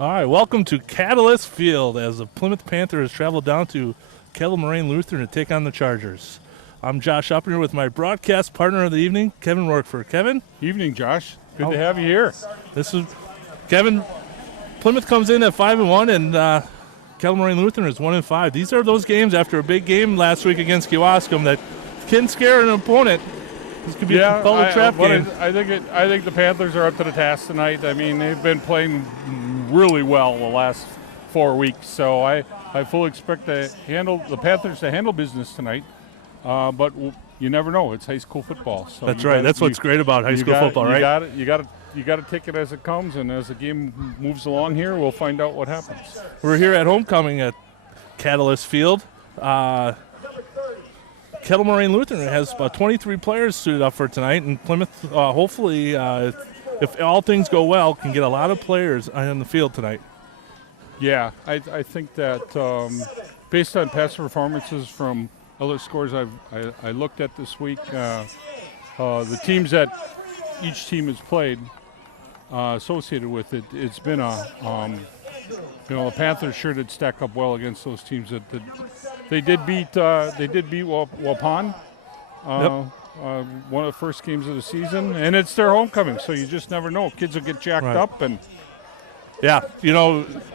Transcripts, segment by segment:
All right, welcome to Catalyst Field as the Plymouth Panthers travel down to Kettle Moraine Lutheran to take on the Chargers. I'm Josh Uppner with my broadcast partner of the evening, Kevin Workford. Kevin? Evening, Josh. Good to have you here. This is Kevin. Plymouth comes in at 5-1, and Kettle Moraine Lutheran is 1-5. These are those games after a big game last week against Kewaskum that can scare an opponent. This could be a competitive trap game. I think the Panthers are up to the task tonight. I mean, they've been playing really well the last 4 weeks, so I fully expect the Panthers to handle business tonight. But you never know. It's high school football. So that's right. That's what's great about high school football, right? You got to take it as it comes, and as the game moves along here, we'll find out what happens. We're here at homecoming at Catalyst Field. Kettle Moraine Lutheran has about 23 players suited up for tonight, and Plymouth, hopefully, if all things go well, can get a lot of players on the field tonight. Yeah, I think that based on past performances from other scores I looked at this week, the teams that each team has played associated with it, it's been the Panthers sure did stack up well against those teams. They did beat Waupun, one of the first games of the season, and it's their homecoming, so you just never know. Kids will get jacked up, and yeah,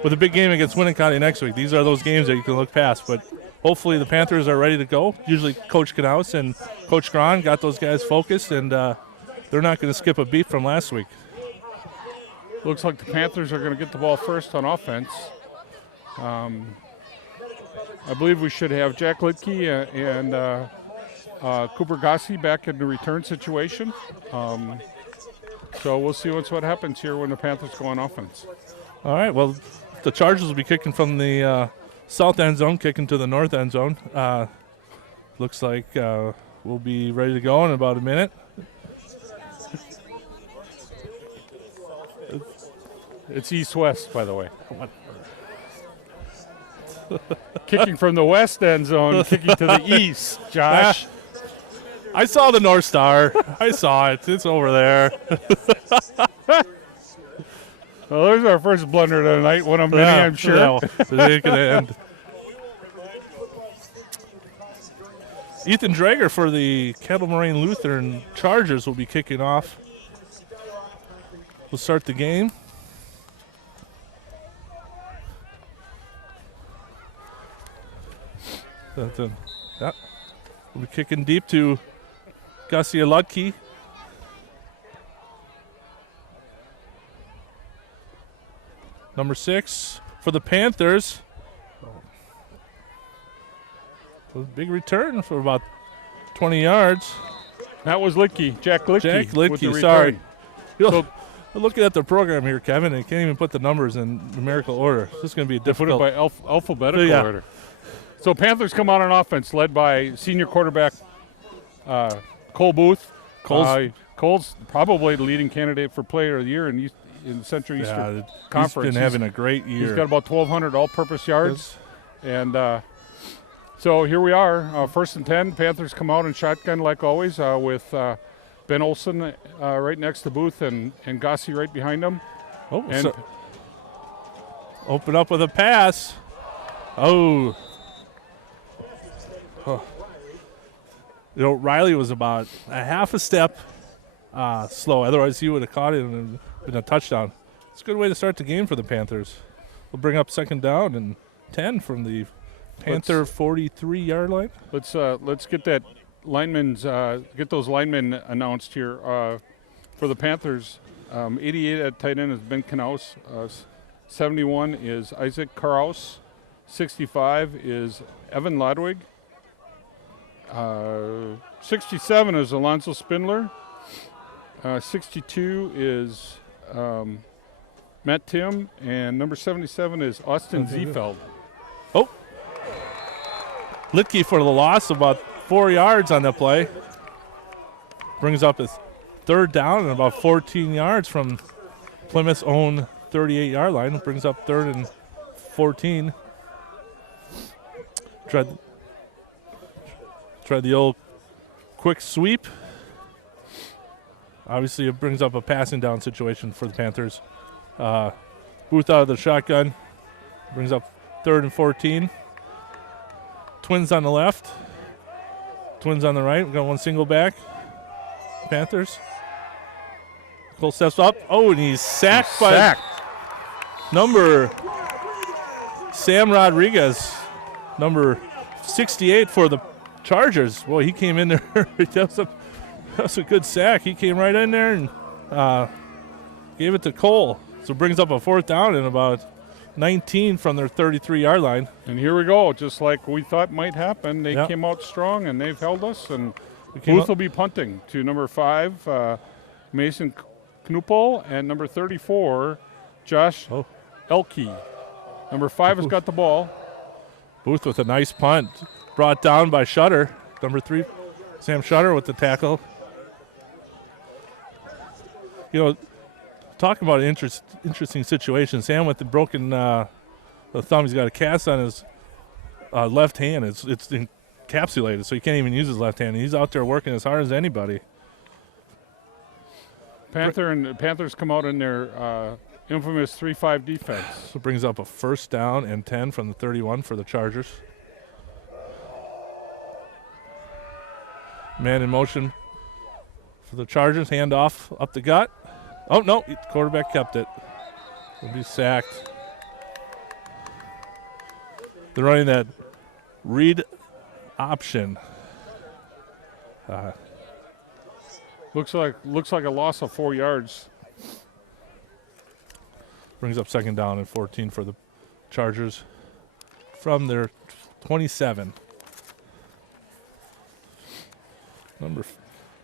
with a big game against Winton County next week, these are those games that you can look past. But hopefully the Panthers are ready to go. Usually Coach Knaus and Coach Grahn got those guys focused, and they're not going to skip a beat from last week. Looks like the Panthers are going to get the ball first on offense. I believe we should have Jack Litke and Cooper Gossi back in the return situation. So we'll see what happens here when the Panthers go on offense. All right, well, the Chargers will be kicking from the south end zone, kicking to the north end zone. Looks like we'll be ready to go in about a minute. It's east-west, by the way. Kicking from the west end zone, kicking to the east, Josh. I saw the North Star. I saw it. It's over there. Well, there's our first blunder of the night, one of many, I'm sure. Yeah, it ain't gonna end. Ethan Drager for the Kettle Moraine Lutheran Chargers will be kicking off. We'll start the game. We'll be kicking deep to Gussie Ludke. Number 6 for the Panthers. A big return for about 20 yards. That was Litke, Jack Litke. Jack Litke, sorry. Looking at the program here, Kevin, and can't even put the numbers in numerical order. This is going to be a difficult. Put it by alphabetical order. So Panthers come out on offense, led by senior quarterback Cole Booth. Cole's probably the leading candidate for Player of the Year in the Central Eastern Conference. He's been having a great year. He's got about 1,200 all-purpose yards. And so here we are, 1st and 10. Panthers come out in shotgun like always with Ben Olson right next to Booth and Gossi right behind him. Open up with a pass. Riley was about a half a step slow. Otherwise, he would have caught it and been a touchdown. It's a good way to start the game for the Panthers. We'll bring up 2nd down and 10 from the Panther 43-yard line. Let's get that get those linemen announced here for the Panthers. 88 at tight end is Ben Knaus. 71 is Isaac Karaus. 65 is Evan Lodwig. 67 is Alonzo Spindler. 62 is Matt Tim, and number 77 is Austin Ziefeld. Litke for the loss, about 4 yards on that play. Brings up his 3rd down and about 14 yards from Plymouth's own 38-yard line. Brings up 3rd and 14. Tried the old quick sweep. Obviously, it brings up a passing down situation for the Panthers. Booth out of the shotgun. Brings up 3rd and 14. Twins on the left. Twins on the right. We've got one single back. Panthers. Cole steps up. Oh, and he's sacked by number Sam Rodriguez, number 68 for the Chargers. Boy, he came in there. that was a good sack. He came right in there and gave it to Cole. So it brings up a 4th down and about 19 from their 33-yard line. And here we go, just like we thought might happen. They Yep. came out strong, and they've held us. And Booth will be punting to number 5, Mason Knuppel, and number 34, Josh Elke. Number 5 has got the ball. Booth with a nice punt. Brought down by Shutter. Number 3, Sam Shutter with the tackle. You know, talking about an interesting situation. Sam with the broken the thumb. He's got a cast on his left hand. It's encapsulated, so he can't even use his left hand. He's out there working as hard as anybody. Panthers come out in their infamous 3-5 defense. So it brings up a 1st down and 10 from the 31 for the Chargers. Man in motion for the Chargers. Handoff up the gut. Oh, no. The quarterback kept it. Will be sacked. They're running that read option. Looks like a loss of 4 yards. Brings up 2nd down and 14 for the Chargers from their 27.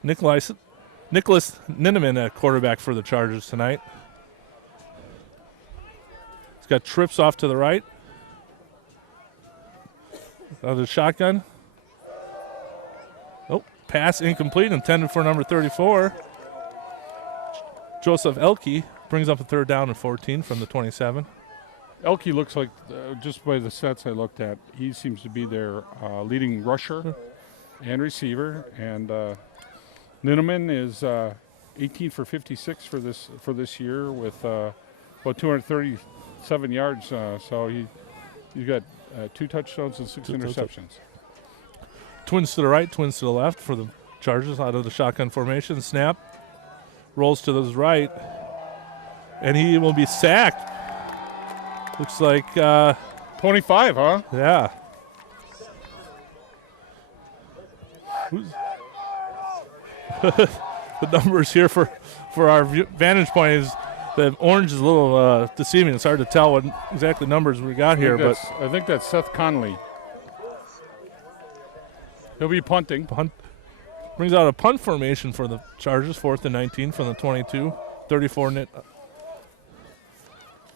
Nicholas Ninneman at quarterback for the Chargers tonight. He's got trips off to the right. Out of the shotgun. Oh, pass incomplete, intended for number 34. Joseph Elke brings up a 3rd down and 14 from the 27. Elke looks like, just by the stats I looked at, he seems to be their leading rusher and receiver. And Ninneman is 18 for 56 for this year with about 237 yards. So he's got 2 touchdowns and 6 interceptions. Twins to the right, twins to the left for the Chargers out of the shotgun formation. Snap. Rolls to the right. And he will be sacked. Looks like 25, huh? yeah. The numbers here for our vantage point is the orange is a little deceiving. It's hard to tell what exactly numbers we got here, but I think that's Seth Conley. He'll be punting. punt brings out a punt formation for the Chargers, 4th and 19 from the 22. 34 net.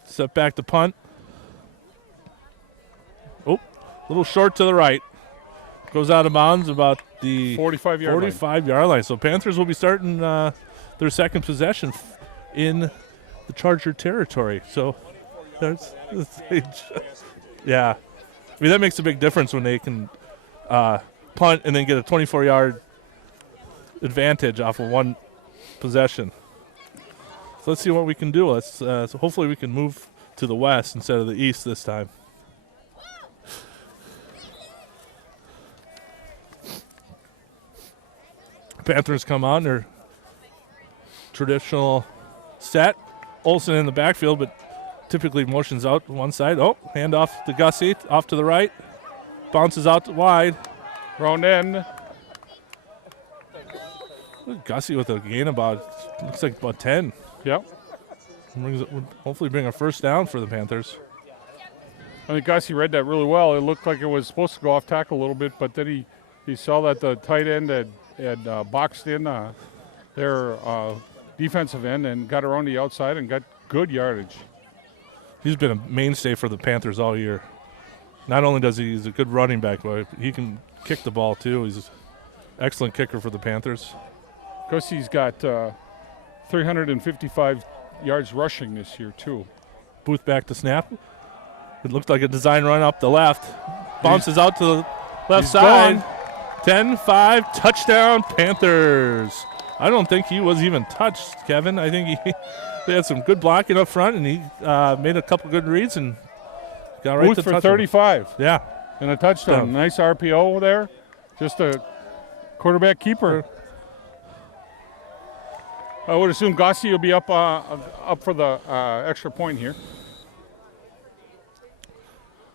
Step back to punt. Oh, a little short to the right. Goes out of bounds about the 45-yard line. So Panthers will be starting their 2nd possession in the Charger territory. So that's yeah. I mean, that makes a big difference when they can punt and then get a 24-yard advantage off of one possession. So let's see what we can do. So hopefully we can move to the west instead of the east this time. Panthers come on their traditional set. Olsen in the backfield, but typically motions out one side. Oh, hand off to Gussie, off to the right. Bounces out wide. Round end. Gussie with a gain about, looks like about 10. Yep. Hopefully bring a 1st down for the Panthers. I think Gussie read that really well. It looked like it was supposed to go off tackle a little bit, but then he saw that the tight end had boxed in their defensive end and got around the outside and got good yardage. He's been a mainstay for the Panthers all year. Not only does he's a good running back, but he can kick the ball too. He's an excellent kicker for the Panthers. Gussie's got 355 yards rushing this year too. Booth back to snap. It looked like a design run up the left. Bounces out to the left side. Gone. 10-5, touchdown Panthers. I don't think he was even touched, Kevin. I think they had some good blocking up front, and he made a couple good reads and got right Booth to for touch 35 him. Yeah. and a touchdown. Yeah. Nice RPO there. Just a quarterback keeper. I would assume Gossi will be up for the extra point here.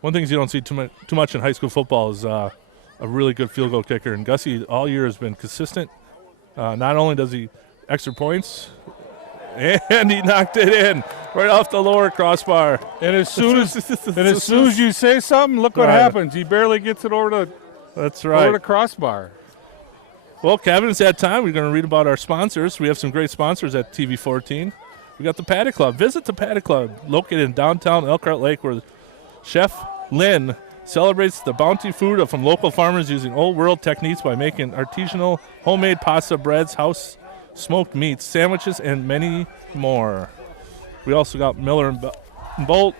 One thing you don't see too much in high school football is a really good field goal kicker, and Gussie all year has been consistent. Not only does he extra points, and he knocked it in right off the lower crossbar. And as soon as you say something, look what happens. He barely gets it over the over the crossbar. Well, Kevin, it's that time. We're going to read about our sponsors. We have some great sponsors at TV14. We got the Paddock Club. Visit the Paddock Club, located in downtown Elkhart Lake, where Chef Lynn celebrates the bounty food from local farmers using old world techniques by making artisanal homemade pasta, breads, house smoked meats, sandwiches, and many more. We also got Miller and Bolt.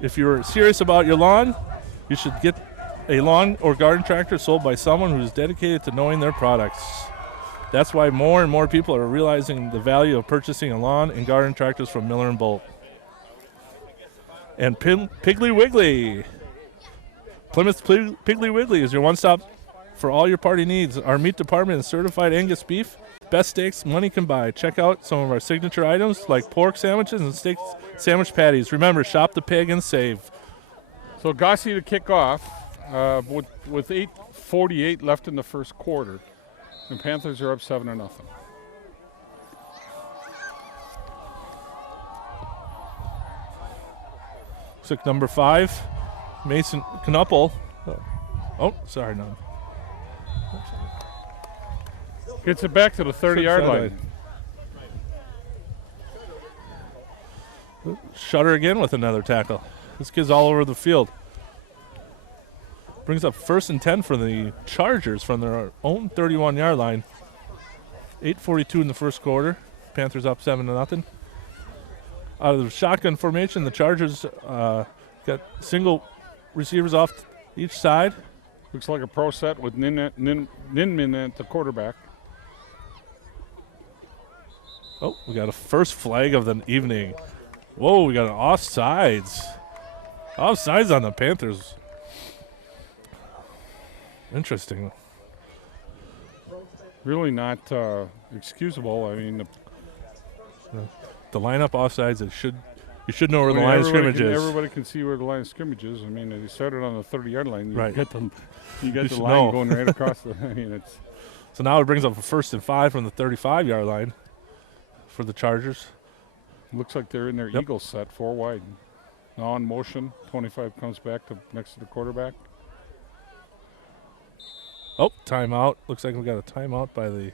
If you're serious about your lawn, you should get a lawn or garden tractor sold by someone who is dedicated to knowing their products. That's why more and more people are realizing the value of purchasing a lawn and garden tractors from Miller and Bolt. And Piggly Wiggly. Plymouth Piggly Wiggly is your one-stop for all your party needs. Our meat department is certified Angus beef. Best steaks money can buy. Check out some of our signature items like pork sandwiches and steak sandwich patties. Remember, shop the pig and save. So Gossi to kick off with 8:48 left in the first quarter. And Panthers are up 7-0. Looks like number 5, Mason Knuppel. Oh, sorry, no. Gets it back to the 30-yard line. Shutter again with another tackle. This kid's all over the field. Brings up 1st and 10 for the Chargers from their own 31-yard line. 8:42 in the first quarter. Panthers up 7-0. Out of the shotgun formation, the Chargers got single receivers off each side. Looks like a pro set with Ninman at the quarterback. Oh, we got a first flag of the evening. Whoa, we got an offsides. Offsides on the Panthers. Interesting. Really not excusable. I mean, the lineup offsides. You should know where the line of scrimmage is. Everybody can see where the line of scrimmage is. I mean, they started on the 30-yard line. Right. You got the line going right across the. I mean, it's. So now it brings up a 1st and 5 from the 35-yard line for the Chargers. Looks like they're in their Eagle set, 4 wide. Now in motion, 25 comes back to next to the quarterback. Oh, timeout. Looks like we got a timeout by the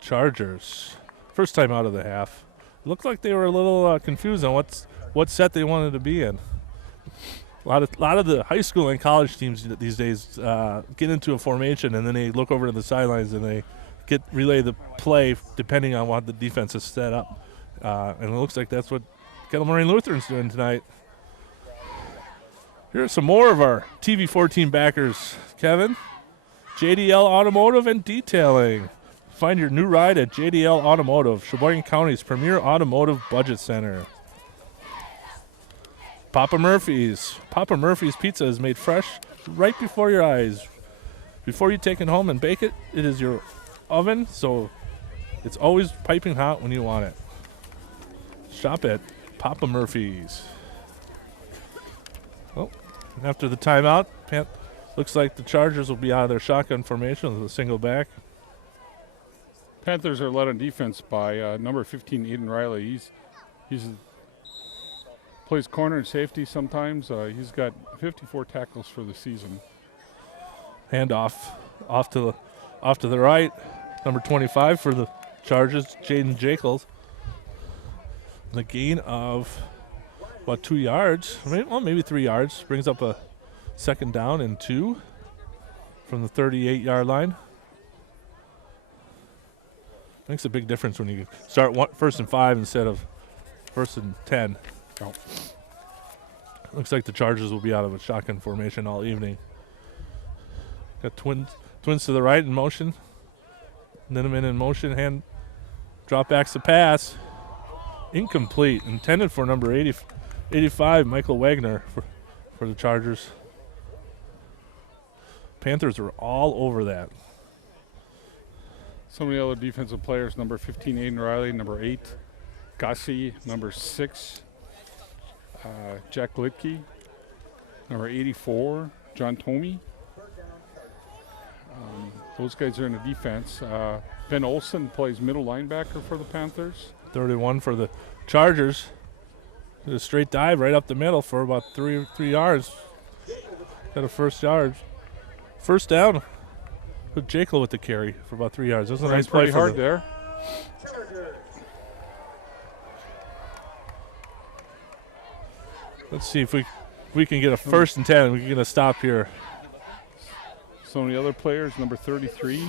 Chargers. First timeout of the half. Looked like they were a little confused on what set they wanted to be in. A lot of the high school and college teams these days get into a formation and then they look over to the sidelines and they relay the play depending on what the defense is set up. And it looks like that's what Kettle Moraine Lutheran's doing tonight. Here are some more of our TV14 backers, Kevin. JDL Automotive and Detailing. Find your new ride at JDL Automotive, Sheboygan County's premier automotive budget center. Papa Murphy's. Papa Murphy's pizza is made fresh right before your eyes. Before you take it home and bake it, it is your oven, so it's always piping hot when you want it. Shop at Papa Murphy's. Well, after the timeout, looks like the Chargers will be out of their shotgun formation with a single back. Panthers are led on defense by number 15, Aiden Riley. He's plays corner and safety sometimes. He's got 54 tackles for the season. Handoff off to the right. Number 25 for the Chargers, Jaden Jacobs. The gain of, 2 yards? Maybe 3 yards. Brings up a 2nd down and 2 from the 38-yard line. Makes a big difference when you start 1st and 5 instead of 1st and 10. Oh. Looks like the Chargers will be out of a shotgun formation all evening. Got twins to the right in motion. Ninneman in motion, hand drop backs the pass. Incomplete. Intended for number 85, Michael Wagner for the Chargers. Panthers were all over that. Some of the other defensive players, number 15, Aiden Riley, number 8, Gassi, number 6, Jack Litke, number 84, John Tomey. Those guys are in the defense. Ben Olsen plays middle linebacker for the Panthers. 31 for the Chargers. Did a straight dive right up the middle for about three yards. Got a first yard. First down. Put Jekyll with the carry for about 3 yards. That was a nice play. Pretty hard there. Let's see if we can get a 1st and 10. We can get a stop here. Some of the other players, number 33,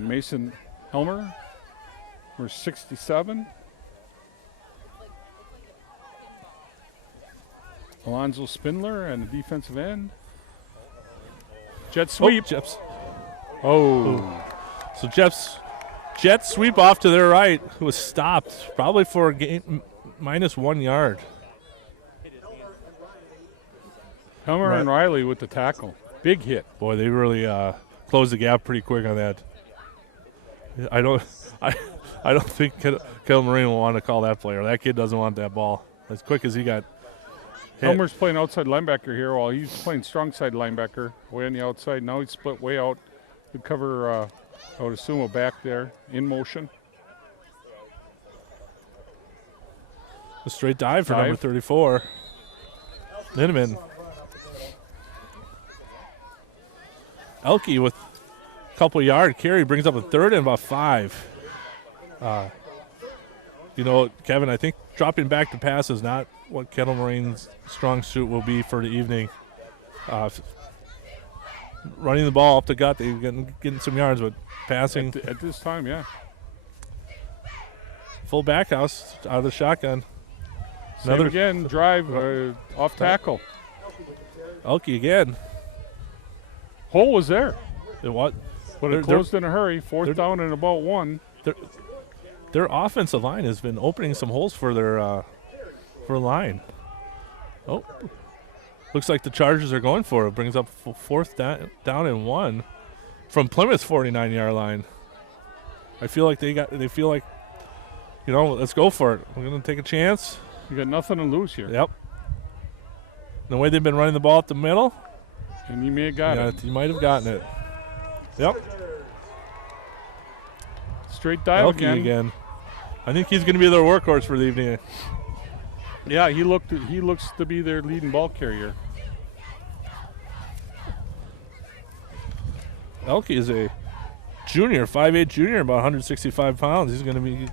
Mason Helmer, number 67. Alonzo Spindler and the defensive end. Jet sweep. So jet sweep off to their right, who was stopped probably for a game minus 1 yard. Helmer and Riley with the tackle. Big hit. Boy, they really closed the gap pretty quick on that. I don't think Kel Marine will want to call that player. That kid doesn't want that ball. As quick as he got hit. Helmer's playing outside linebacker here while he's playing strong side linebacker way on the outside. Now he's split way out. Could cover, I would assume, a back there in motion. A straight dive for number 34. Linneman. Elke with a couple yard carry brings up a 3rd and about 5. Kevin, I think dropping back to pass is not what Kettle Marine's strong suit will be for the evening. Running the ball up the gut, they're getting some yards, but passing. At this time, yeah. Full back house out of the shotgun. Same again, drive off tackle. Elke again. Hole was there. What? But it closed in a hurry. 4th down and about 1. Their offensive line has been opening some holes for their line. Oh, looks like the Chargers are going for it. Brings up 4th down and 1 from Plymouth's 49-yard line. I feel like they feel like, let's go for it. We're going to take a chance. You got nothing to lose here. Yep. The way they've been running the ball up the middle. And you may have got it. You might have gotten it. Yep. Straight dive again. I think he's going to be their workhorse for the evening. Yeah, he looks to be their leading ball carrier. Elke is a junior, 5'8" junior, about 165 pounds. It's going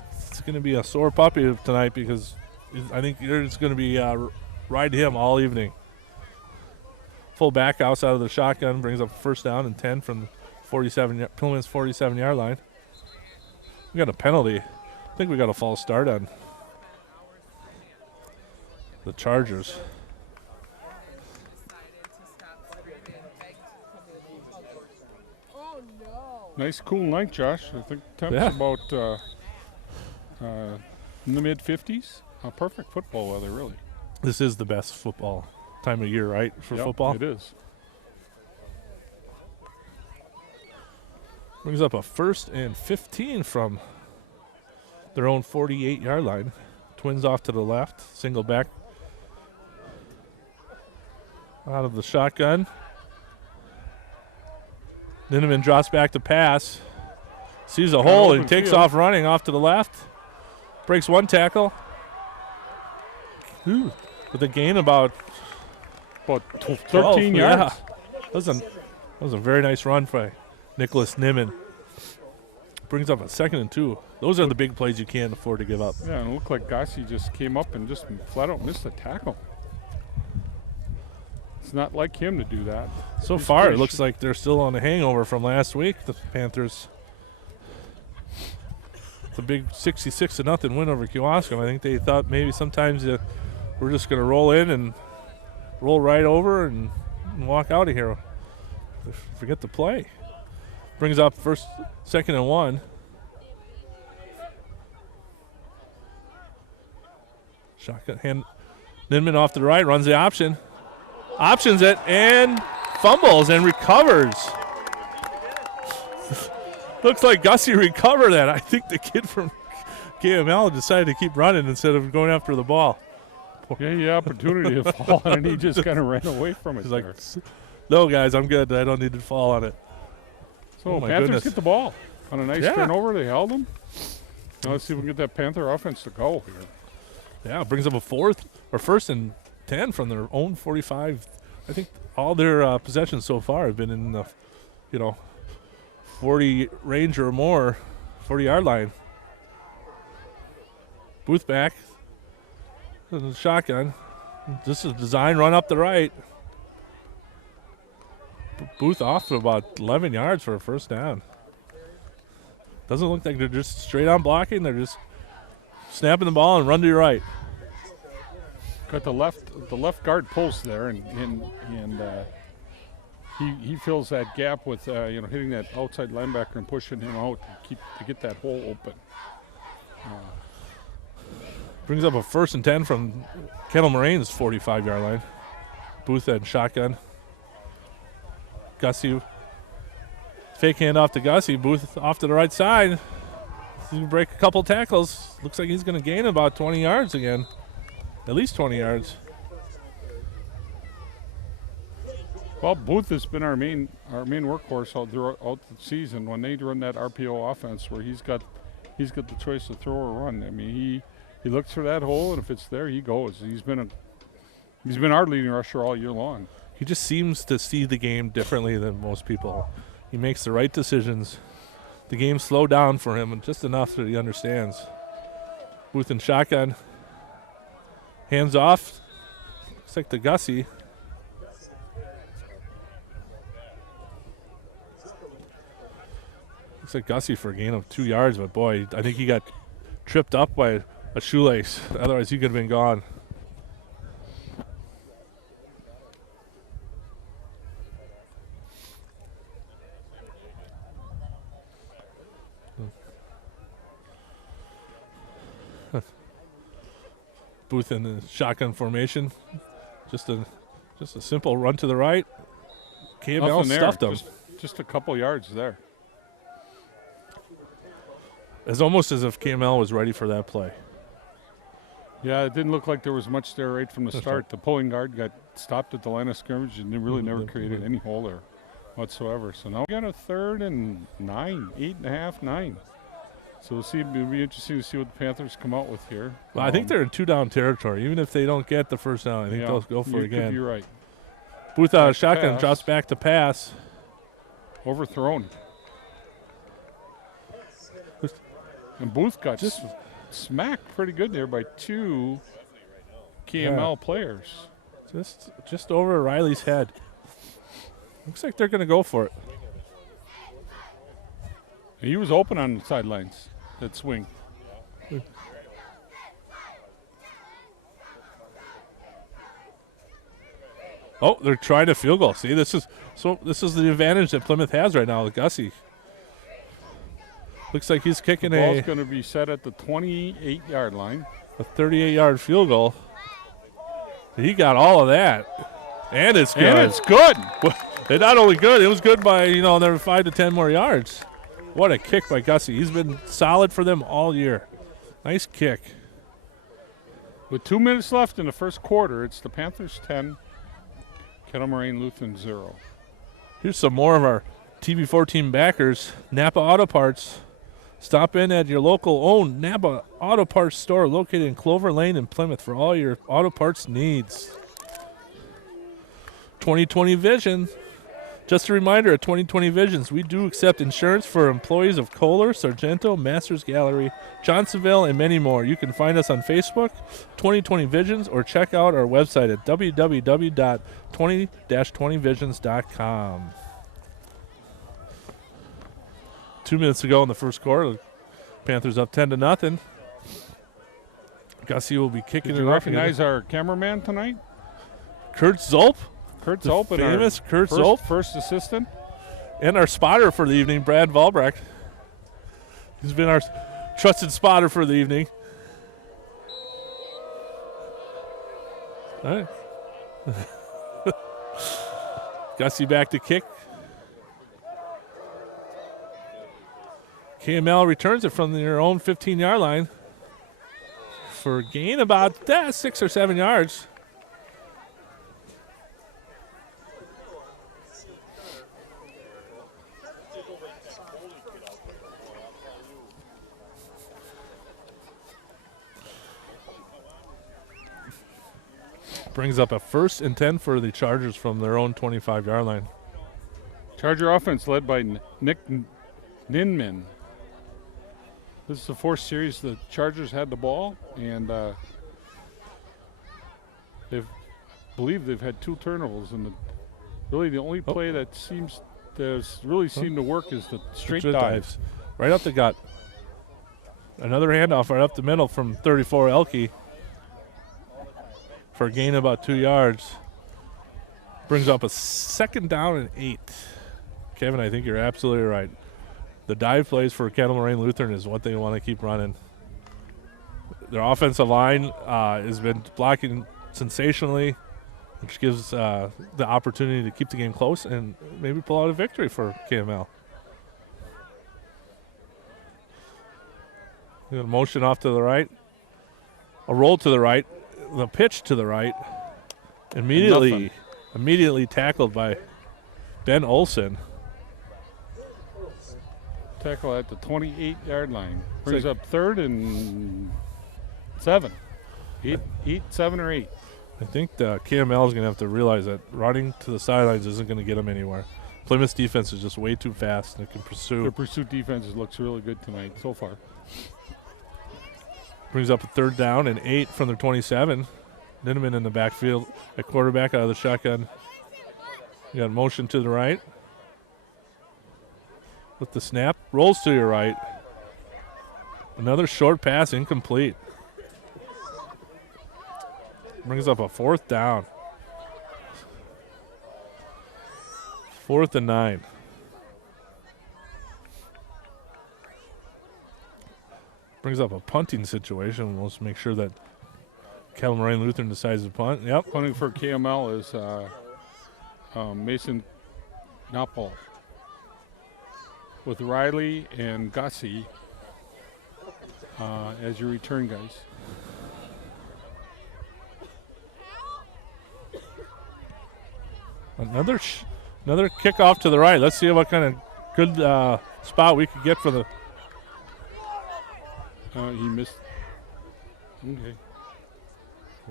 to be a sore puppy tonight because I think it's going to be ride him all evening. Full back house out of the shotgun brings up 1st down and 10 from Plymouth's 47-yard line. We got a penalty. I think we got a false start on the Chargers. Nice cool night, Josh. I think temps about in the mid-50s. Perfect football weather, really. This is the best football time of year, right, for football? It is. Brings up a 1st and 15 from their own 48-yard line. Twins off to the left, single back out of the shotgun. Ninneman drops back to pass. Sees a hole and takes off running off to the left. Breaks 1 tackle. With a gain about 13 yards. Yeah. That was a very nice run by Nicholas Ninneman. Brings up a 2nd and 2. Those are the big plays you can't afford to give up. Yeah, and it looked like Gassi just came up and just flat out missed the tackle. It's not like him to do that. So far, it looks like they're still on a hangover from last week, the Panthers. It's a big 66-0 win over Kewaskum. I think they thought maybe sometimes we're just going to roll in and roll right over and walk out of here. Forget the play. Brings up first, second and 1. Shotgun hand. Ninman off to the right, runs the option. Options it and fumbles and recovers. Looks like Gussie recovered that. I think the kid from KML decided to keep running instead of going after the ball. Yeah, he had opportunity to fall, and he just kind of ran away from it. He's like, no, guys, I'm good. I don't need to fall on it. So oh, my Panthers goodness. get the ball on a nice Yeah. turnover. They held them. Now let's see if we can get that Panther offense to go here. Yeah, brings up a first and 10 from their own 45. I think all their possessions so far have been in the, 40 range or more, 40-yard line. Booth back. Shotgun. This is design run up the right. Booth off to about 11 yards for a first down. Doesn't look like they're just straight on blocking. They're just snapping the ball and run to your right. Got the left guard pulls there, and he fills that gap with hitting that outside linebacker and pushing him out to get that hole open. Brings up a first and 10 from Kettle Moraine's 45-yard line. Booth and shotgun. Gussie. Fake handoff to Gussie. Booth off to the right side. He's going to break a couple tackles. Looks like he's going to gain about 20 yards again. At least 20 yards. Well, Booth has been our main workhorse all throughout the season when they run that RPO offense where he's got the choice to throw or run. I mean, he looks for that hole, and if it's there, he goes. He's been our leading rusher all year long. He just seems to see the game differently than most people. He makes the right decisions. The game slowed down for him, and just enough that he understands. Booth and shotgun. Hands off. Looks like the Gussie. Looks like Gussie for a gain of 2 yards, but boy, I think he got tripped up by a shoelace. Otherwise, he could have been gone. Booth in the shotgun formation. Just a simple run to the right. KML stuffed him. Just a couple yards there. It's almost as if KML was ready for that play. Yeah, it didn't look like there was much there right from the start. The pulling guard got stopped at the line of scrimmage and really never created any hole there whatsoever. So now we got a 3rd and 9, 8.5, 9. So we'll see. It'll be interesting to see what the Panthers come out with here. Well, I think they're in 2-down territory. Even if they don't get the first down, I think they'll go for it again. You're right. Booth out of shotgun, pass. drops back to pass. Overthrown. And Booth got just smacked pretty good there by 2 KML players. Just over Riley's head. Looks like they're going to go for it. He was open on the sidelines, that swing. Oh, they're trying to field goal. See, this is the advantage that Plymouth has right now with Gussie. Looks like he's kicking The ball's going to be set at the 28-yard line. A 38-yard field goal. He got all of that. And it's good. And it's good. It's not only good, it was good by, another 5 to 10 more yards. What a kick by Gussie. He's been solid for them all year. Nice kick. With 2 minutes left in the first quarter, it's the Panthers 10, Kettle Moraine Lutheran 0. Here's some more of our TV14 backers. Napa Auto Parts. Stop in at your local owned Napa Auto Parts store located in Clover Lane in Plymouth for all your auto parts needs. 2020 Vision. Just a reminder, at 2020 Visions, we do accept insurance for employees of Kohler, Sargento, Masters Gallery, Johnsonville, and many more. You can find us on Facebook, 2020 Visions, or check out our website at www.20-20visions.com. 2 minutes to go in the first quarter. Panthers up 10-0. Gussie will be kicking Did it you off recognize again. our cameraman tonight? Kurt Zolp? Kurt The Zolp, famous Kurt first, Zolp? first assistant. And our spotter for the evening, Brad Valbrecht. He's been our trusted spotter for the evening. All right. Gussie back to kick. KML returns it from their own 15-yard line for a gain about 6 or 7 yards. Brings up a 1st and 10 for the Chargers from their own 25-yard line. Charger offense led by Nick Ninman. This is the 4th series the Chargers had the ball, and believe they've had 2 turnovers. And really the only play that seemed to work is the straight dives. Right up the gut. Another handoff right up the middle from 34 Elke for a gain of about 2 yards. Brings up a 2nd down and 8. Kevin, I think you're absolutely right. The dive plays for Kettle Moraine Lutheran is what they want to keep running. Their offensive line has been blocking sensationally, which gives the opportunity to keep the game close and maybe pull out a victory for KML. A motion off to the right, a roll to the right, the pitch to the right, immediately tackled by Ben Olson. Tackle at the 28-yard line. Brings up 3rd and 7. 7 or 8. I think the KML is going to have to realize that running to the sidelines isn't going to get them anywhere. Plymouth's defense is just way too fast and it can pursue. Their pursuit defense looks really good tonight so far. Brings up a 3rd down and 8 from their 27. Lindemann in the backfield at quarterback out of the shotgun. You got motion to the right. With the snap, rolls to your right. Another short pass, incomplete. Brings up a 4th down. 4th and 9. Brings up a punting situation. Let's make sure that Kettle Moraine Lutheran decides to punt. Yep. Punting for KML is Mason Knopple, with Riley and Gussie as your return guys. Another kickoff to the right. Let's see what kind of good spot we could get for the. He missed. Okay.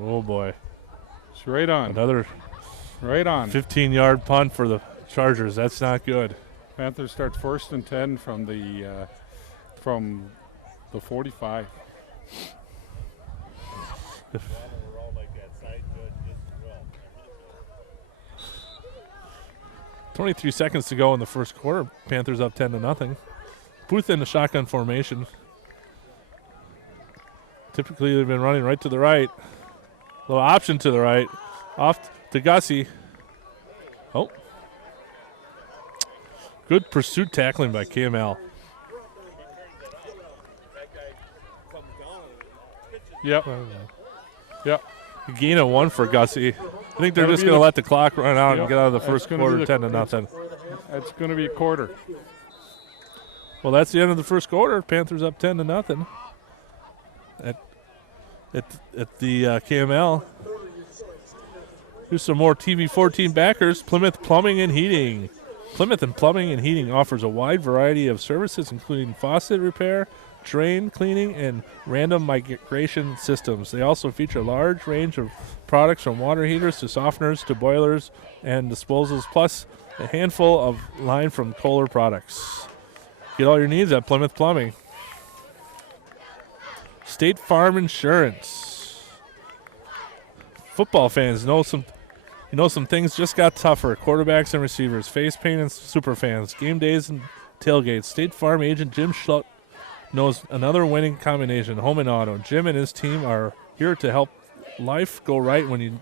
Oh boy! It's right on. Another right on. 15-yard punt for the Chargers. That's not good. Panthers start 1st and 10 from the 45. 23 seconds to go in the first quarter. Panthers up 10-0. Booth in the shotgun formation. Typically, they've been running right to the right. Little option to the right. Off to Gussie. Oh. Good pursuit tackling by KML. Yep. Yep. A gain of 1 for Gussie. I think they're just going to let the clock run out and get out of the first quarter 10-0. That's going to be a quarter. Well, that's the end of the first quarter. Panthers up 10-0 at the KML. Here's some more TV14 backers. Plymouth Plumbing and Heating. Plymouth and Plumbing and Heating offers a wide variety of services, including faucet repair, drain cleaning, and random migration systems. They also feature a large range of products from water heaters to softeners to boilers and disposals, plus a handful of line from Kohler products. Get all your needs at Plymouth Plumbing. State Farm Insurance. Football fans know some things just got tougher. Quarterbacks and receivers, face paint and super fans, game days and tailgates. State Farm agent Jim Schlutt knows another winning combination, home and auto. Jim and his team are here to help life go right when you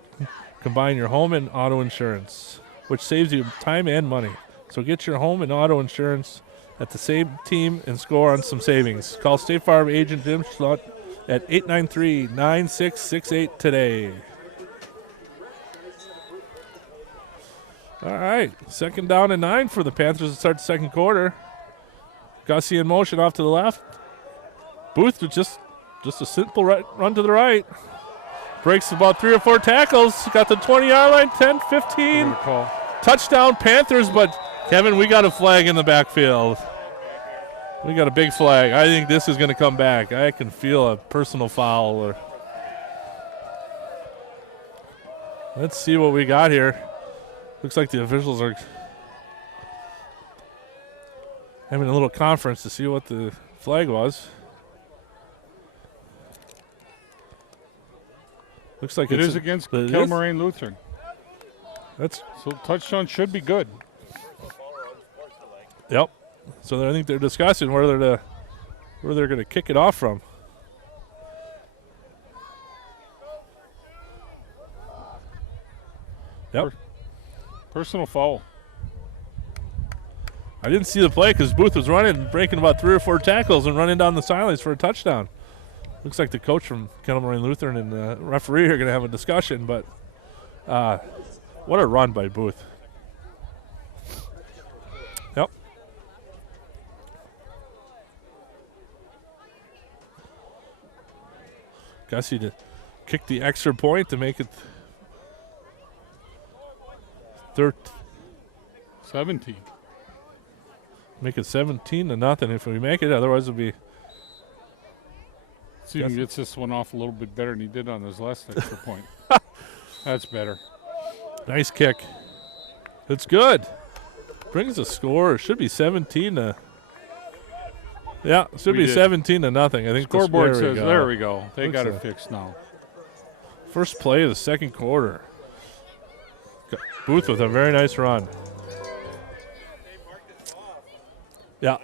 combine your home and auto insurance, which saves you time and money. So get your home and auto insurance at the same team and score on some savings. Call State Farm agent Jim Schlutt at 893-9668 today. All right, 2nd down and 9 for the Panthers to start the second quarter. Gussie in motion off to the left. Booth with just a simple run to the right. Breaks about 3 or 4 tackles. Got the 20-yard line, 10, 15. Touchdown Panthers, but Kevin, we got a flag in the backfield. We got a big flag. I think this is going to come back. I can feel a personal foul. Let's see what we got here. Looks like the officials are having a little conference to see what the flag was. Looks like it is against Kelly-Moraine Lutheran. So touchdown should be good. Yep. So I think they're discussing where they're going to kick it off from. Yep. Personal foul. I didn't see the play because Booth was running, breaking about 3 or 4 tackles and running down the sidelines for a touchdown. Looks like the coach from Kelly-Moraine Lutheran and the referee are going to have a discussion, but what a run by Booth. Yep. Gussie to kick the extra point to make it 17. Make it 17-0 if we make it. Otherwise, it'll be. See if he gets this one off a little bit better than he did on his last extra point. That's better. Nice kick. It's good. Brings a score. It should be 17 to. Yeah, it should be 17-0. I think scoreboard says there we go. They got it fixed now. First play of the second quarter. Booth with a very nice run. Yeah.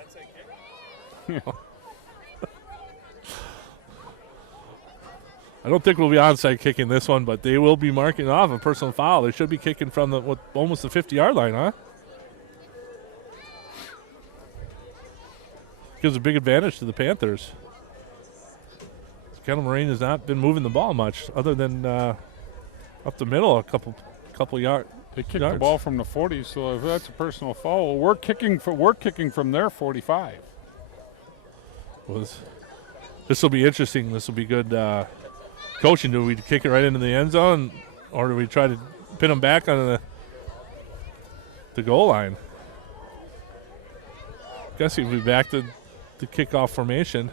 I don't think we'll be onside kicking this one, but they will be marking off a personal foul. They should be kicking from almost the 50-yard line, huh? Gives a big advantage to the Panthers. Kelly-Moraine has not been moving the ball much, other than up the middle a couple yards. They kicked the ball from the 40, so if that's a personal foul, we're kicking from their 45. This will be interesting. This will be good coaching. Do we kick it right into the end zone, or do we try to pin them back on the goal line? Gussie will be back to the kickoff formation.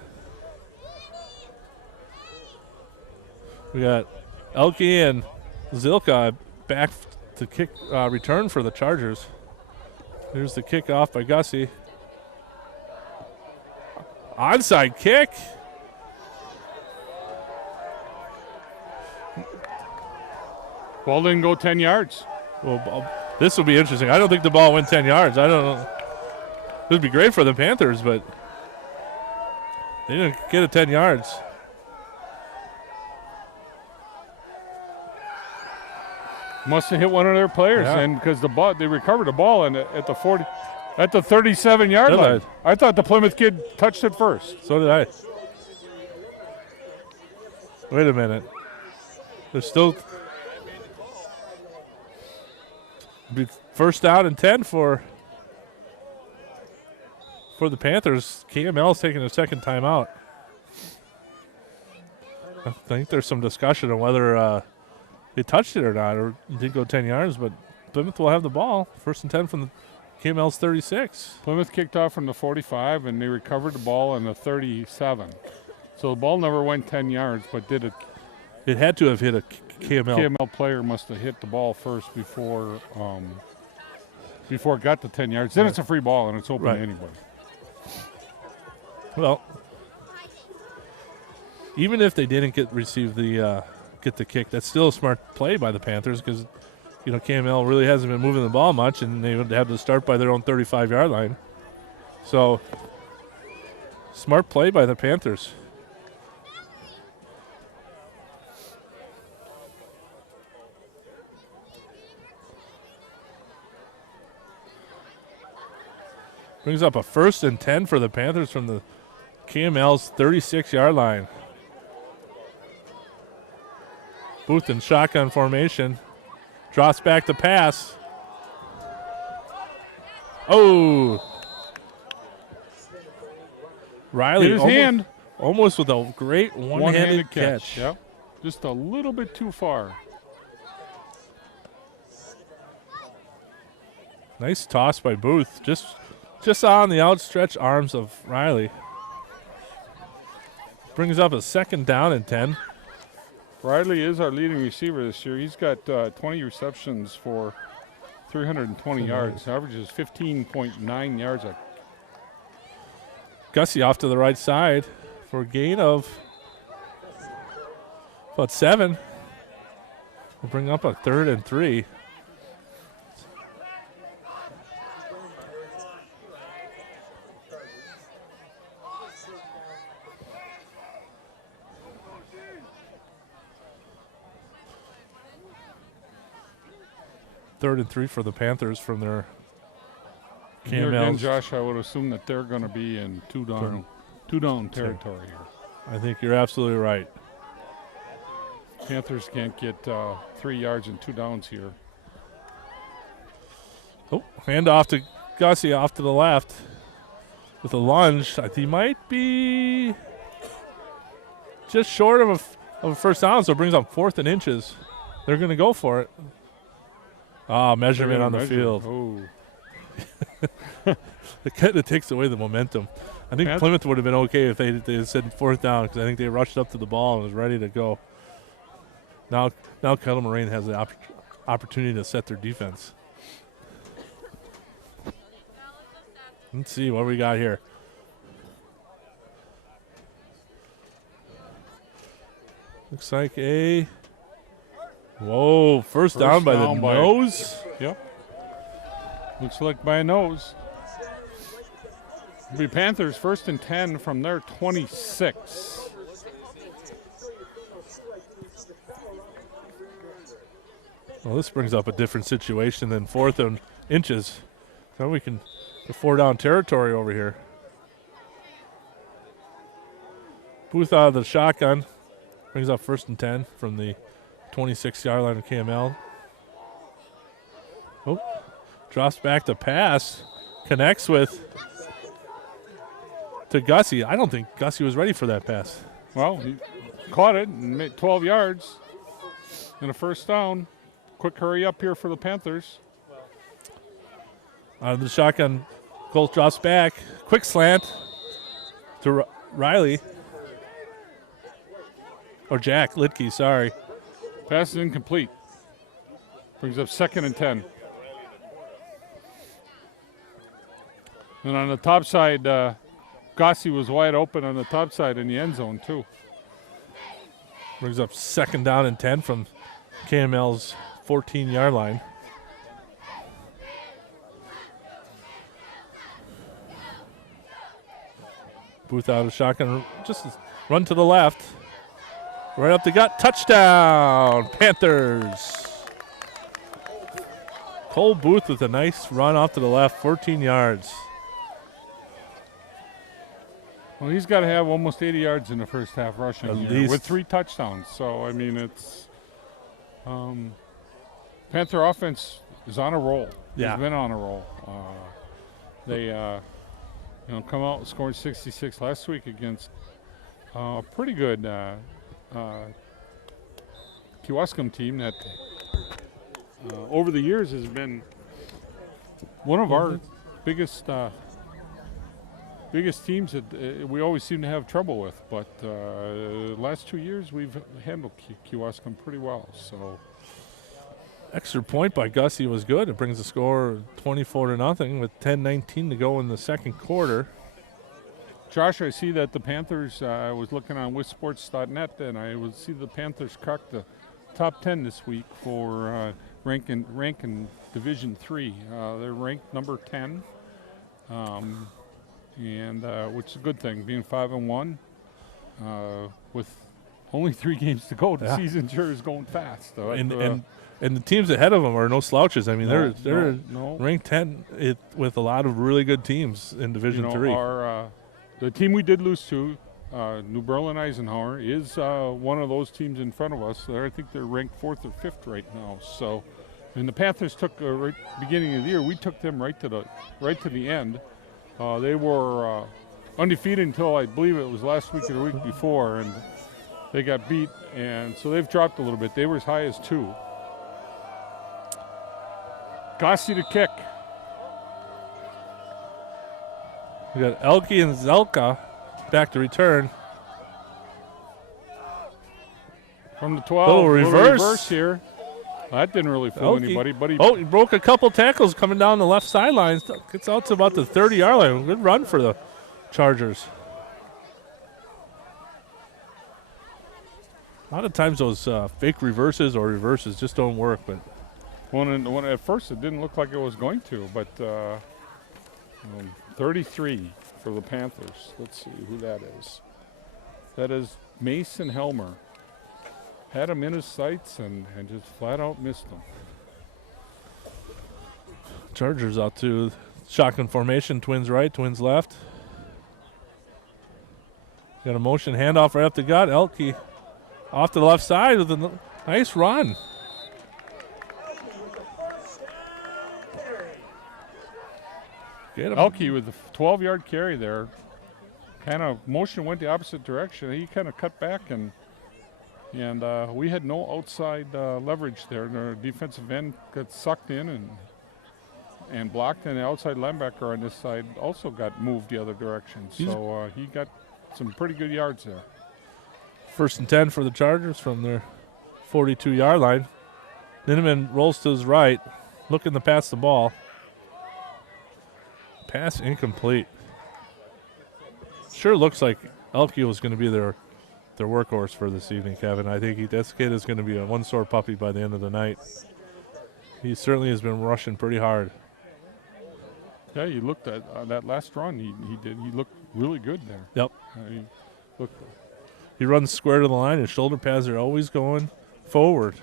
We got Elke and Zilka back to kick return for the Chargers. Here's the kickoff by Gussie. Onside kick. Ball didn't go 10 yards. Well, this will be interesting. I don't think the ball went 10 yards. I don't know. It would be great for the Panthers, but they didn't get it 10 yards. Must have hit one of their players, and because they recovered the ball at the 37-yard line. I thought the Plymouth kid touched it first. So did I. Wait a minute. There's still be first down and 10 for the Panthers. KML's taking a second timeout. I think there's some discussion on whether they touched it or not, or did go 10 yards, but Plymouth will have the ball. First and 10 from the KML's 36. Plymouth kicked off from the 45, and they recovered the ball on the 37. So the ball never went 10 yards, but did it? It had to have hit a KML. KML player must have hit the ball first before it got to 10 yards. Then it's a free ball, and it's open to anybody. Well, even if they didn't receive the kick, that's still a smart play by the Panthers because, KML really hasn't been moving the ball much, and they would have to start by their own 35-yard line. So, smart play by the Panthers. Brings up a 1st and 10 for the Panthers from the KML's 36-yard line. Booth in shotgun formation. Drops back to pass. Oh! Riley In his hand. almost with a great one-handed catch. Yep. Just a little bit too far. Nice toss by Booth. Just on the outstretched arms of Riley. Brings up a 2nd down and 10. Riley is our leading receiver this year. He's got 20 receptions for 320 yards. Averages 15.9 yards. Gussie off to the right side for a gain of about 7. We'll bring up a 3rd and 3. Third and 3 for the Panthers from their Here again, KMLs. Josh, I would assume that they're going to be in two down territory here. I think you're absolutely right. Panthers can't get 3 yards and 2 downs here. Oh, hand off to Gussie off to the left with a lunge. He might be just short of a 1st down, so it brings up 4th and inches. They're going to go for it. Measurement on the field. Oh. It kind of takes away the momentum. I think Plymouth would have been okay if they said 4th down, because I think they rushed up to the ball and was ready to go. Now Kettle Moraine has the opportunity to set their defense. Let's see what we got here. Looks like a... Whoa, first down by the nose. Yep. Looks like by a nose. It'll be Panthers 1st and 10 from their 26. Well, this brings up a different situation than 4th and inches. So we can get 4 down territory over here. Booth out of the shotgun. Brings up 1st and 10 from the 26-yard line of KML. Oh, drops back to pass. Connects to Gussie. I don't think Gussie was ready for that pass. Well, he caught it and made 12 yards and a 1st down. Quick hurry up here for the Panthers. Out of the shotgun, Colt drops back. Quick slant to Riley. Or Jack Litke, sorry. Pass is incomplete. Brings up 2nd and 10. And on the top side, Gussie was wide open on the top side in the end zone, too. Brings up 2nd down and 10 from KML's 14-yard line. Booth out of shotgun, just run to the left. Right up the gut, touchdown, Panthers. Cole Booth with a nice run off to the left, 14 yards. Well, he's got to have almost 80 yards in the first half rushing At here least. with 3 touchdowns. So, I mean, it's Panther offense is on a roll. Yeah. It's been on a roll. They come out and scored 66 last week against a pretty good Kewaskum team that over the years has been one of our biggest teams that we always seem to have trouble with. But last 2 years we've handled Kewaskum pretty well. So Extra point by Gussie was good. It brings the score 24-0 with 10:19 to go in the second quarter. Josh, I see that the Panthers, I was looking on withsports.net, and I would see the Panthers cracked the top 10 this week for rank in Division 3. They're ranked number 10, and which is a good thing, being 5-1 with only 3 games to go. The Yeah. season sure is going fast. And the teams ahead of them are no slouches. I mean, they're no. ranked 10 with a lot of really good teams in Division 3. The team we did lose to, New Berlin Eisenhower, is one of those teams in front of us. I think they're ranked 4th or 5th right now. So, and the Panthers took right beginning of the year. We took them right to the end. They were undefeated until I believe it was last week or the week before, and they got beat, and so they've dropped a little bit. They were as high as 2. Gossi to kick. We got Elke and Zelka back to return. From the 12. Little reverse here. That didn't really fool Elke. anybody, but He broke a couple tackles coming down the left sideline. Gets out to about the 30-yard line. Good run for the Chargers. A lot of times those fake reverses or reverses just don't work. But when at first it didn't look like it was going to, but 33 for the Panthers. Let's see who that is. That is Mason Helmer. Had him in his sights and just flat out missed him. Chargers out to shotgun formation. Twins right, Twins left. Got a motion handoff right up the gut. Elke off to the left side with a nice run. Elke with a 12-yard carry there. Kind of motion went the opposite direction. He kind of cut back and we had no outside leverage there. Our defensive end got sucked in and blocked, and the outside linebacker on this side also got moved the other direction. So he got some pretty good yards there. 1st and 10 for the Chargers from their 42-yard line. Linneman rolls to his right, looking to pass the ball. Pass incomplete. Sure looks like Elke was going to be their workhorse for this evening, Kevin. I think this kid is going to be a one-sore puppy by the end of the night. He certainly has been rushing pretty hard. Yeah, you looked at that last run. He looked really good there. Yep. Looked. He runs square to the line. His shoulder pads are always going forward.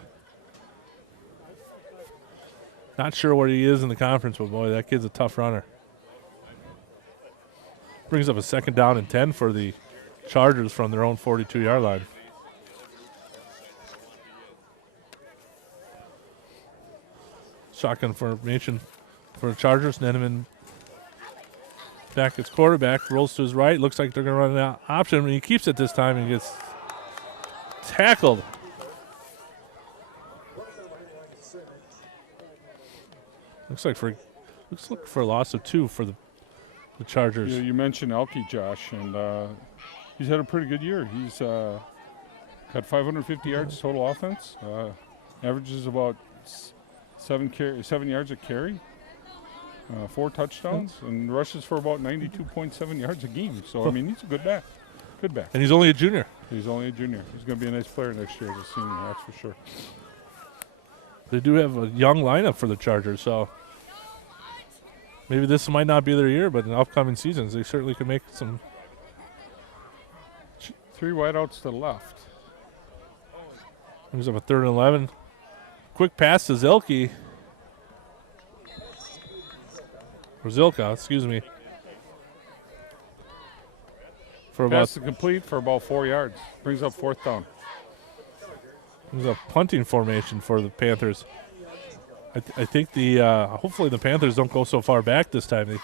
Not sure what he is in the conference, but boy, that kid's a tough runner. Brings up a 2nd down and 10 for the Chargers from their own 42-yard line. Shotgun formation for the Chargers. Nenneman back as quarterback, rolls to his right. Looks like they're going to run an option, and he keeps it this time and gets tackled. Looks like for a loss of 2 for the Chargers. You mentioned Elke, Josh, and he's had a pretty good year. He's got 550 yards total offense. Averages about 7 yards a carry, 4 touchdowns, and rushes for about 92.7 yards a game. So, I mean, he's a good back. Good back. And he's only a junior. He's only a junior. He's going to be a nice player next year as a senior, that's for sure. They do have a young lineup for the Chargers, so maybe this might not be their year, but in upcoming seasons, they certainly can make some. 3 wideouts to the left. Brings up a 3rd and 11. Quick pass to Zelke. Or Zilka, excuse me. For about Pass to complete for about 4 yards. Brings up 4th down. Brings up punting formation for the Panthers. I think hopefully the Panthers don't go so far back this time. The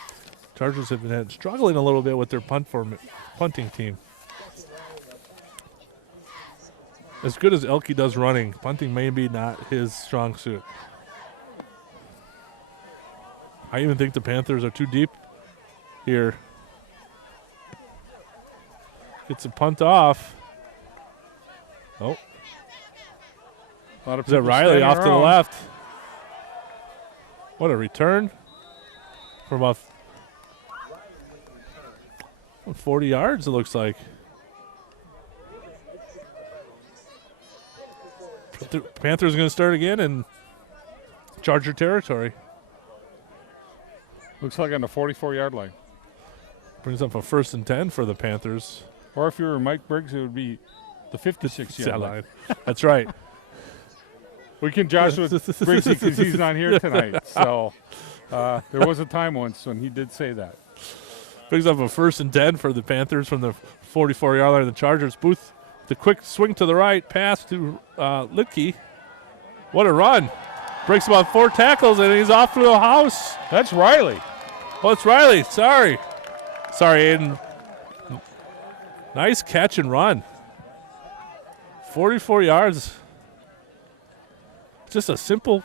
Chargers have been struggling a little bit with their punting team. As good as Elke does running, punting may be not his strong suit. I even think the Panthers are too deep here. Gets a punt off. Oh. Is that Riley off to the left? What a return. For about 40 yards, it looks like. The Panthers are going to start again in Charger territory. Looks like on the 44-yard line. Brings up a 1st and 10 for the Panthers. Or if you were Mike Briggs, it would be The 56-yard line. That's right. We can Joshua Briggsy because he's not here tonight. So there was a time once when he did say that. Brings up a 1st and 10 for the Panthers from the 44-yard line of the Chargers. Booth, the quick swing to the right, pass to Litke. What a run. Breaks about 4 tackles, and he's off to the house. That's Riley. Oh, it's Riley. Sorry, Aiden. Nice catch and run. 44 yards. Just a simple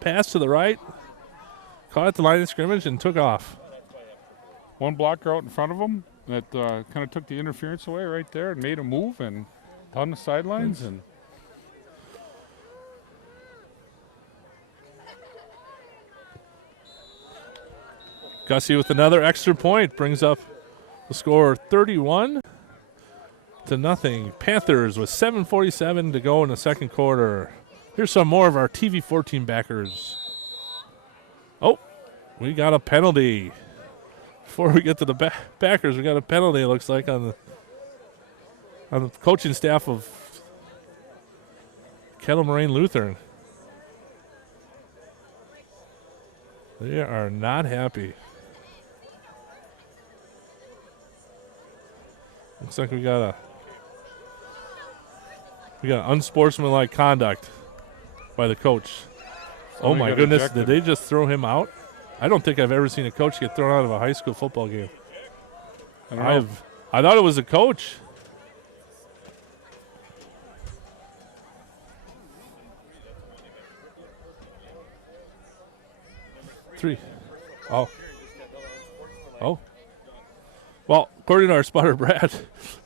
pass to the right. Caught at the line of scrimmage and took off. One blocker out in front of him that kind of took the interference away right there and made a move and on the sidelines. And Gussie with another extra point brings up the score 31-0. Panthers with 7:47 to go in the second quarter. Here's some more of our TV14 backers. Oh, we got a penalty. Before we get to the backers, we got a penalty, it looks like, on the coaching staff of Kettle Moraine Lutheran. They are not happy. Looks like we got unsportsmanlike conduct by the coach. Oh my goodness, ejected. did they just throw him out? I don't think I've ever seen a coach get thrown out of a high school football game. I thought it was a coach. Three. Oh. Well, according to our spotter, Brad,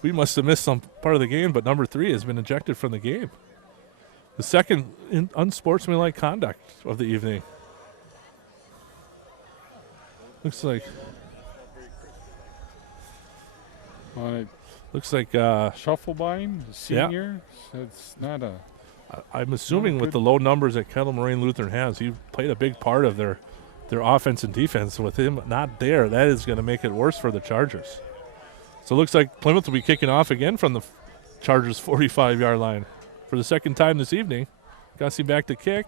we must have missed some part of the game, but number 3 has been ejected from the game. The second unsportsmanlike conduct of the evening. Looks like Shufflebine, senior. Yeah. It's not a. I'm assuming with the low numbers that Kettle Moraine Lutheran has, he played a big part of their offense and defense. With him not there, that is going to make it worse for the Chargers. So it looks like Plymouth will be kicking off again from the Chargers' 45-yard line for the second time this evening. Gussie back to kick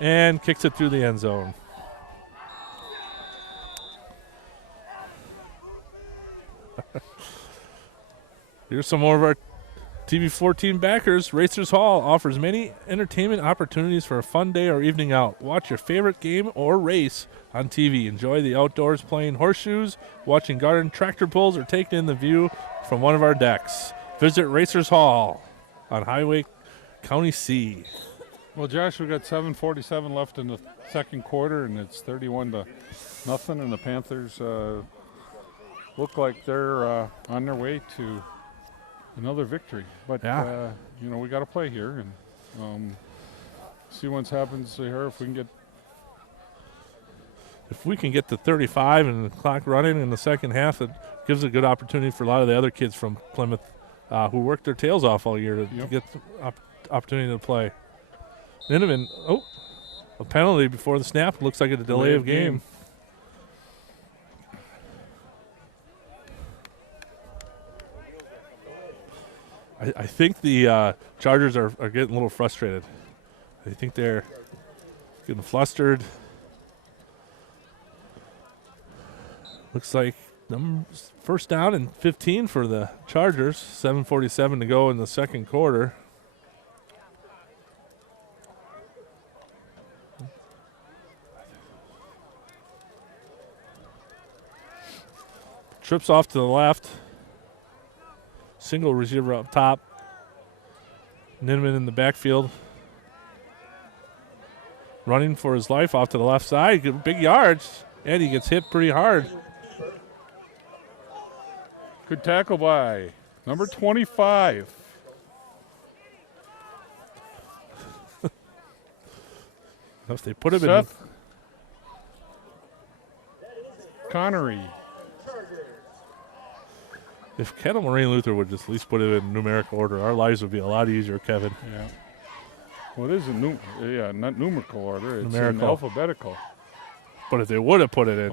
and kicks it through the end zone. Here's some more of our TV14 backers. Racers Hall offers many entertainment opportunities for a fun day or evening out. Watch your favorite game or race on TV. Enjoy the outdoors playing horseshoes, watching garden tractor pulls, or taking in the view from one of our decks. Visit Racers Hall on Highway County C. Well, Josh, we got 7:47 left in the second quarter, and it's 31-0, and the Panthers look like they're on their way to another victory. But yeah. We got to play here and see what happens here. If we can get to 35 and the clock running in the second half, it gives a good opportunity for a lot of the other kids from Plymouth who worked their tails off all year to get the opportunity to play. Ninneman, a penalty before the snap. Looks like a delay of game. I think the Chargers are getting a little frustrated. I think they're getting flustered. Looks like first down and 15 for the Chargers. 7:47 to go in the second quarter. Trips off to the left. Single receiver up top. Ninneman in the backfield. Running for his life off to the left side. Big yards. And he gets hit pretty hard. Good tackle by number 25. If they put him Seth Connery. If Kettle Moraine Luther would just at least put it in numerical order, our lives would be a lot easier, Kevin. Yeah. Well, it is not numerical order. It's numerical. in alphabetical. But if they would have put it in